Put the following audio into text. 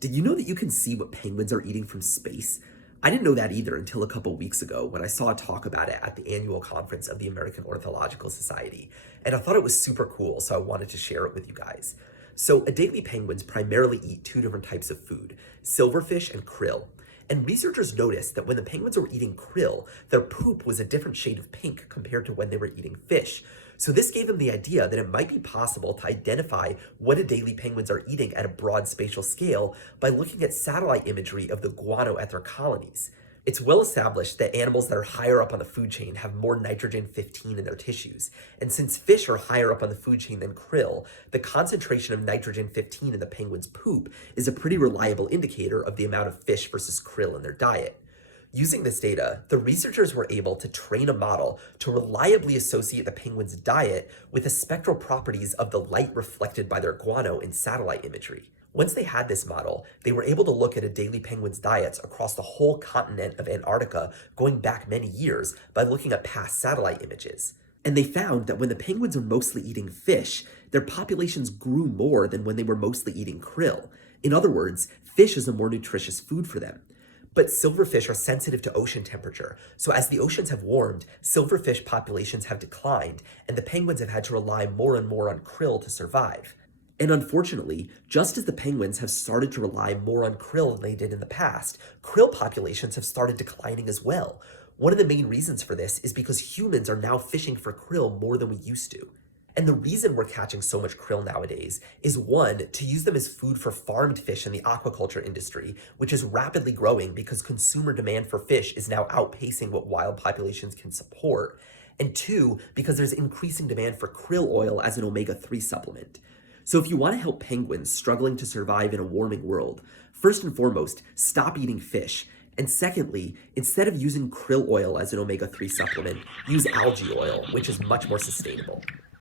Did you know that you can see what penguins are eating from space? I didn't know that either until a couple weeks ago when I saw a talk about it at the annual conference of the American Ornithological Society, and I thought it was super cool, so I wanted to share it with you guys. So, Adelie penguins primarily eat two different types of food, silverfish and krill. And researchers noticed that when the penguins were eating krill, their poop was a different shade of pink compared to when they were eating fish. So this gave them the idea that it might be possible to identify what Adelie penguins are eating at a broad spatial scale by looking at satellite imagery of the guano at their colonies. It's well established that animals that are higher up on the food chain have more nitrogen 15 in their tissues. And since fish are higher up on the food chain than krill, the concentration of nitrogen 15 in the penguin's poop is a pretty reliable indicator of the amount of fish versus krill in their diet. Using this data, the researchers were able to train a model to reliably associate the penguin's diet with the spectral properties of the light reflected by their guano in satellite imagery. Once they had this model, they were able to look at Adelie penguins' diets across the whole continent of Antarctica going back many years by looking at past satellite images. And they found that when the penguins were mostly eating fish, their populations grew more than when they were mostly eating krill. In other words, fish is a more nutritious food for them. But silverfish are sensitive to ocean temperature, so as the oceans have warmed, silverfish populations have declined, and the penguins have had to rely more and more on krill to survive. And unfortunately, just as the penguins have started to rely more on krill than they did in the past, krill populations have started declining as well. One of the main reasons for this is because humans are now fishing for krill more than we used to. And the reason we're catching so much krill nowadays is one, to use them as food for farmed fish in the aquaculture industry, which is rapidly growing because consumer demand for fish is now outpacing what wild populations can support. And two, because there's increasing demand for krill oil as an omega-3 supplement. So if you want to help penguins struggling to survive in a warming world, first and foremost, stop eating fish. And secondly, instead of using krill oil as an omega-3 supplement, use algae oil, which is much more sustainable.